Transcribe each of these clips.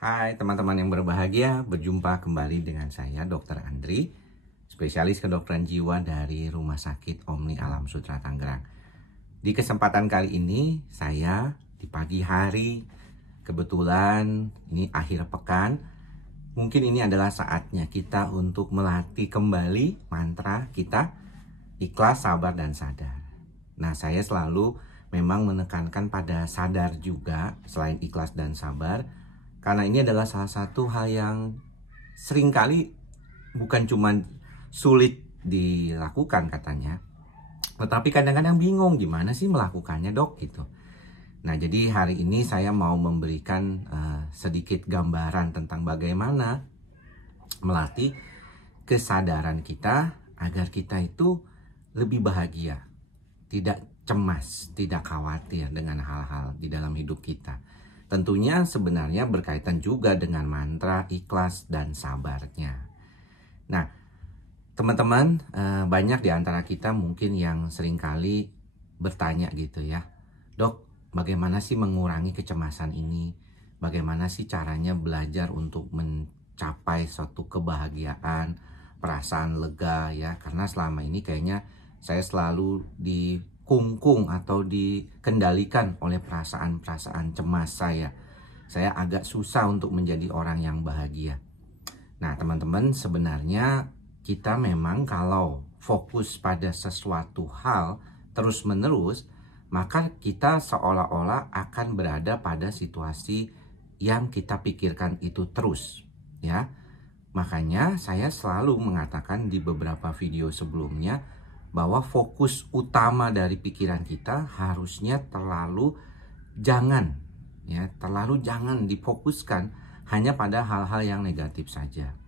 Hai teman-teman yang berbahagia, berjumpa kembali dengan saya Dr. Andri, spesialis kedokteran jiwa dari Rumah Sakit Omni Alam Sutera Tangerang. Di kesempatan kali ini saya di pagi hari, kebetulan ini akhir pekan, mungkin ini adalah saatnya kita untuk melatih kembali mantra kita, ikhlas, sabar, dan sadar. Nah, saya selalu memang menekankan pada sadar juga selain ikhlas dan sabar, karena ini adalah salah satu hal yang seringkali bukan cuma sulit dilakukan katanya, tetapi kadang-kadang bingung gimana sih melakukannya dok gitu. Nah, jadi hari ini saya mau memberikan sedikit gambaran tentang bagaimana melatih kesadaran kita agar kita itu lebih bahagia, tidak cemas, tidak khawatir dengan hal-hal di dalam hidup kita. Tentunya sebenarnya berkaitan juga dengan mantra ikhlas dan sabarnya. Nah, teman-teman, banyak di antara kita mungkin yang seringkali bertanya gitu ya, dok, bagaimana sih mengurangi kecemasan ini? Bagaimana sih caranya belajar untuk mencapai suatu kebahagiaan, perasaan lega ya? Karena selama ini kayaknya saya selalu dikungkung atau dikendalikan oleh perasaan-perasaan cemas saya. Saya agak susah untuk menjadi orang yang bahagia. Nah, teman-teman, sebenarnya kita memang kalau fokus pada sesuatu hal terus-menerus, maka kita seolah-olah akan berada pada situasi yang kita pikirkan itu terus, ya. Makanya saya selalu mengatakan di beberapa video sebelumnya bahwa fokus utama dari pikiran kita harusnya jangan difokuskan hanya pada hal-hal yang negatif saja.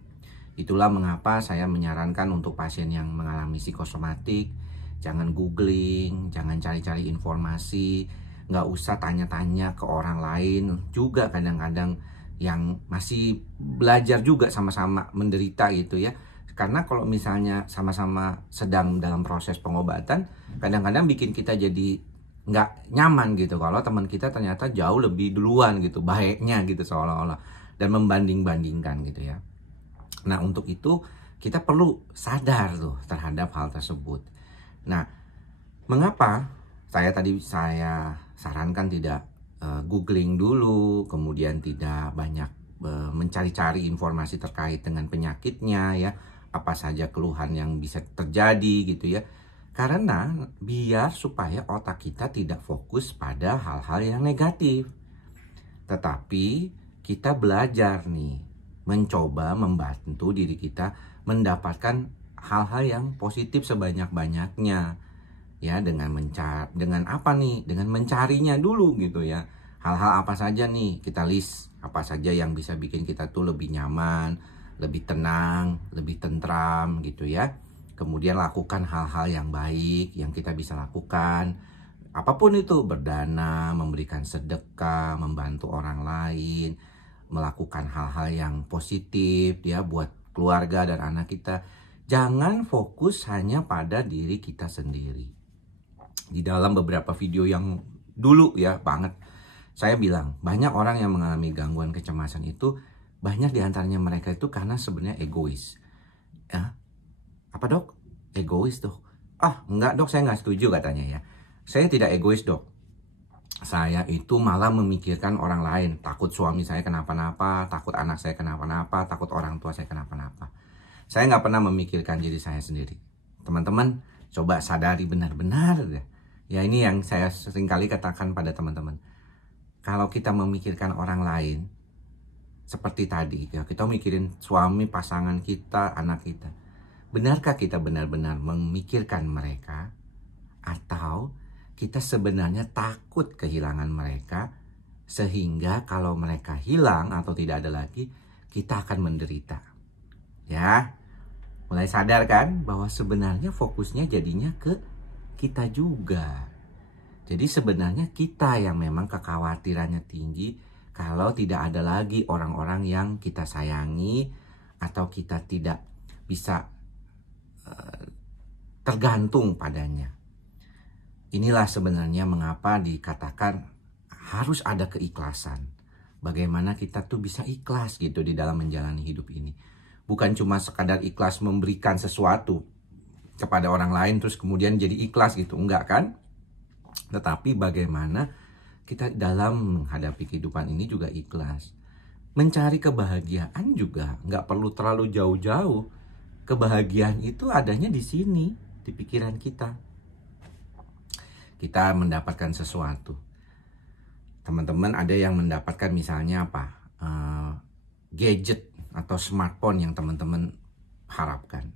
Itulah mengapa saya menyarankan untuk pasien yang mengalami psikosomatik, jangan googling, jangan cari-cari informasi, nggak usah tanya-tanya ke orang lain, juga kadang-kadang yang masih belajar juga sama-sama menderita gitu ya. Karena kalau misalnya sama-sama sedang dalam proses pengobatan, kadang-kadang bikin kita jadi nggak nyaman gitu kalau teman kita ternyata jauh lebih duluan gitu, baiknya gitu seolah-olah, dan membanding-bandingkan gitu ya. Nah, untuk itu kita perlu sadar tuh terhadap hal tersebut. Nah, mengapa saya sarankan tidak googling dulu, kemudian tidak banyak mencari-cari informasi terkait dengan penyakitnya ya, apa saja keluhan yang bisa terjadi gitu ya. Karena biar supaya otak kita tidak fokus pada hal-hal yang negatif. Tetapi kita belajar nih, mencoba membantu diri kita mendapatkan hal-hal yang positif sebanyak-banyaknya. Ya, dengan mencarinya dulu gitu ya. Hal-hal apa saja nih, kita list apa saja yang bisa bikin kita tuh lebih nyaman, lebih tenang, lebih tentram gitu ya. Kemudian lakukan hal-hal yang baik yang kita bisa lakukan. Apapun itu, berdana, memberikan sedekah, membantu orang lain, melakukan hal-hal yang positif ya buat keluarga dan anak kita. Jangan fokus hanya pada diri kita sendiri. Di dalam beberapa video yang dulu ya banget, saya bilang banyak orang yang mengalami gangguan kecemasan itu, banyak diantaranya mereka itu karena sebenarnya egois. Ya, apa dok? Egois dok? Enggak dok, saya nggak setuju katanya ya. Saya tidak egois dok. Saya itu malah memikirkan orang lain. Takut suami saya kenapa-napa, takut anak saya kenapa-napa, takut orang tua saya kenapa-napa. Saya nggak pernah memikirkan diri saya sendiri. Teman-teman, coba sadari benar-benar deh. Ya, ini yang saya seringkali katakan pada teman-teman. Kalau kita memikirkan orang lain, seperti tadi, ya, kita mikirin suami, pasangan kita, anak kita. Benarkah kita benar-benar memikirkan mereka? Atau kita sebenarnya takut kehilangan mereka, sehingga kalau mereka hilang atau tidak ada lagi, kita akan menderita. Ya, mulai sadar kan bahwa sebenarnya fokusnya jadinya ke kita juga. Jadi sebenarnya kita yang memang kekhawatirannya tinggi kalau tidak ada lagi orang-orang yang kita sayangi, atau kita tidak bisa tergantung padanya. Inilah sebenarnya mengapa dikatakan harus ada keikhlasan. bagaimana kita tuh bisa ikhlas gitu di dalam menjalani hidup ini. Bukan cuma sekadar ikhlas memberikan sesuatu kepada orang lain terus kemudian jadi ikhlas gitu, enggak kan? Tetapi bagaimana kita dalam menghadapi kehidupan ini juga ikhlas. Mencari kebahagiaan juga nggak perlu terlalu jauh-jauh. Kebahagiaan itu adanya di sini, di pikiran kita. Kita mendapatkan sesuatu. Teman-teman ada yang mendapatkan misalnya apa? Gadget atau smartphone yang teman-teman harapkan.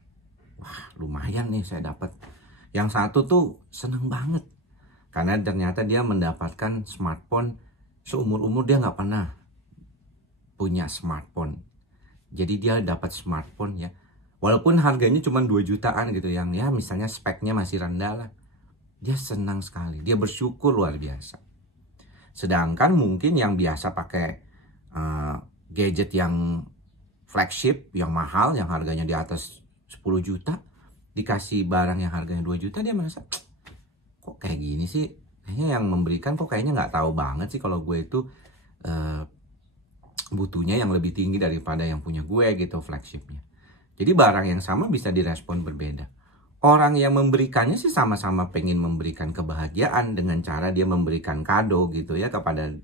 Wah, lumayan nih saya dapat. Yang satu tuh seneng banget. Karena ternyata dia mendapatkan smartphone seumur-umur dia nggak pernah punya smartphone. Jadi dia dapat smartphone ya. Walaupun harganya cuma 2 jutaan gitu yang ya misalnya speknya masih rendah lah. Dia senang sekali. Dia bersyukur luar biasa. Sedangkan mungkin yang biasa pakai gadget yang flagship, yang mahal, yang harganya di atas 10 juta. Dikasih barang yang harganya 2 juta dia merasa kok kayak gini sih. Kayaknya yang memberikan kok kayaknya nggak tahu banget sih kalau gue itu butuhnya yang lebih tinggi daripada yang punya gue gitu flagshipnya. Jadi barang yang sama bisa direspon berbeda. Orang yang memberikannya sih sama-sama pengen memberikan kebahagiaan dengan cara dia memberikan kado gitu ya kepada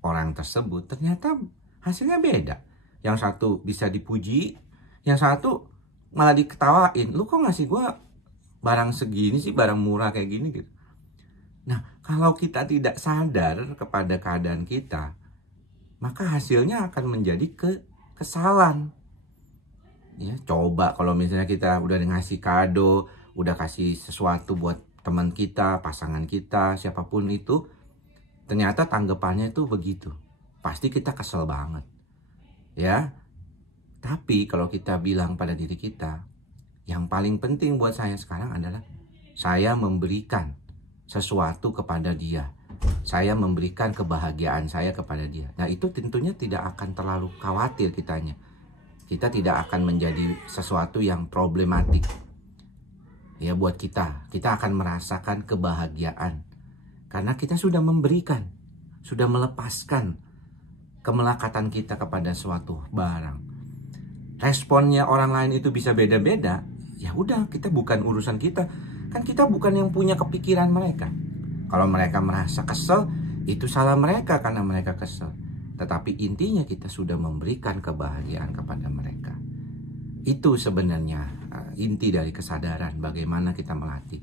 orang tersebut. Ternyata hasilnya beda. Yang satu bisa dipuji, yang satu malah diketawain. Lu kok ngasih gue barang segini sih, barang murah kayak gini gitu. Nah, kalau kita tidak sadar kepada keadaan kita, maka hasilnya akan menjadi kekesalan. Ya, coba kalau misalnya kita udah ngasih kado, udah kasih sesuatu buat teman kita, pasangan kita, siapapun itu, ternyata tanggapannya itu begitu. Pasti kita kesel banget. Ya. Tapi kalau kita bilang pada diri kita, yang paling penting buat saya sekarang adalah saya memberikan sesuatu kepada dia. Saya memberikan kebahagiaan saya kepada dia. Nah itu tentunya tidak akan terlalu khawatir kitanya. Kita tidak akan menjadi sesuatu yang problematik. Ya buat kita. Kita akan merasakan kebahagiaan. Karena kita sudah memberikan. Sudah melepaskan kemelekatan kita kepada suatu barang. Responnya orang lain itu bisa beda-beda. Ya udah kita bukan urusan kita. Kan kita bukan yang punya kepikiran mereka. Kalau mereka merasa kesel, itu salah mereka karena mereka kesel. Tetapi intinya kita sudah memberikan kebahagiaan kepada mereka. Itu sebenarnya inti dari kesadaran bagaimana kita melatih.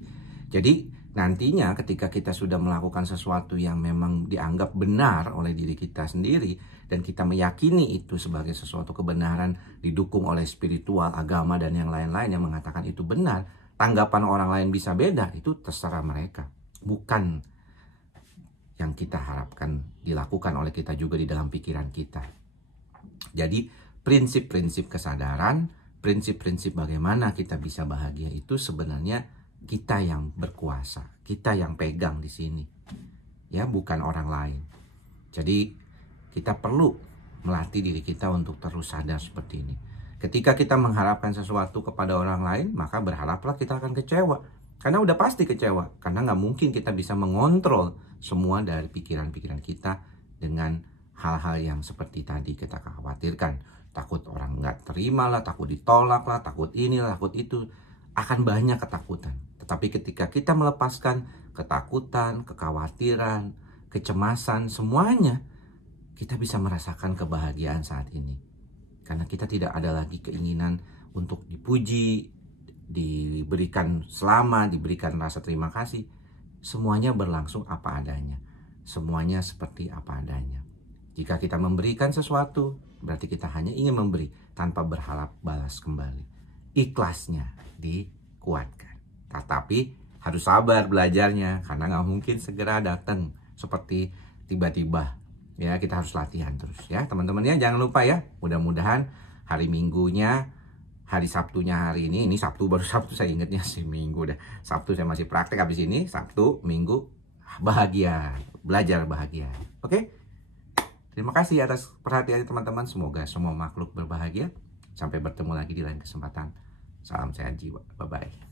Jadi nantinya ketika kita sudah melakukan sesuatu yang memang dianggap benar oleh diri kita sendiri, dan kita meyakini itu sebagai sesuatu kebenaran didukung oleh spiritual, agama, dan yang lain-lain yang mengatakan itu benar, tanggapan orang lain bisa beda, itu terserah mereka. Bukan yang kita harapkan dilakukan oleh kita juga di dalam pikiran kita. Jadi prinsip-prinsip kesadaran, prinsip-prinsip bagaimana kita bisa bahagia itu sebenarnya kita yang berkuasa, kita yang pegang di sini. Ya, bukan orang lain. Jadi kita perlu melatih diri kita untuk terus sadar seperti ini. Ketika kita mengharapkan sesuatu kepada orang lain, maka berharaplah kita akan kecewa. Karena udah pasti kecewa. Karena nggak mungkin kita bisa mengontrol semua dari pikiran-pikiran kita dengan hal-hal yang seperti tadi kita khawatirkan. Takut orang nggak terima lah, takut ditolak lah, takut ini lah, takut itu. Akan banyak ketakutan. Tetapi ketika kita melepaskan ketakutan, kekhawatiran, kecemasan, semuanya, kita bisa merasakan kebahagiaan saat ini. Karena kita tidak ada lagi keinginan untuk dipuji, diberikan selamat, diberikan rasa terima kasih. Semuanya berlangsung apa adanya. Semuanya seperti apa adanya. Jika kita memberikan sesuatu, berarti kita hanya ingin memberi tanpa berharap balas kembali. Ikhlasnya dikuatkan. Tetapi harus sabar belajarnya, karena nggak mungkin segera datang seperti tiba-tiba. Ya, kita harus latihan terus ya teman-teman ya. Jangan lupa ya, mudah-mudahan hari Minggunya, hari Sabtunya hari ini Sabtu, baru Sabtu saya ingatnya sih Minggu udah. Sabtu saya masih praktek, habis ini Sabtu, Minggu bahagia, belajar bahagia. Oke? Terima kasih atas perhatian teman-teman. Semoga semua makhluk berbahagia. Sampai bertemu lagi di lain kesempatan. Salam sehat jiwa. Bye-bye.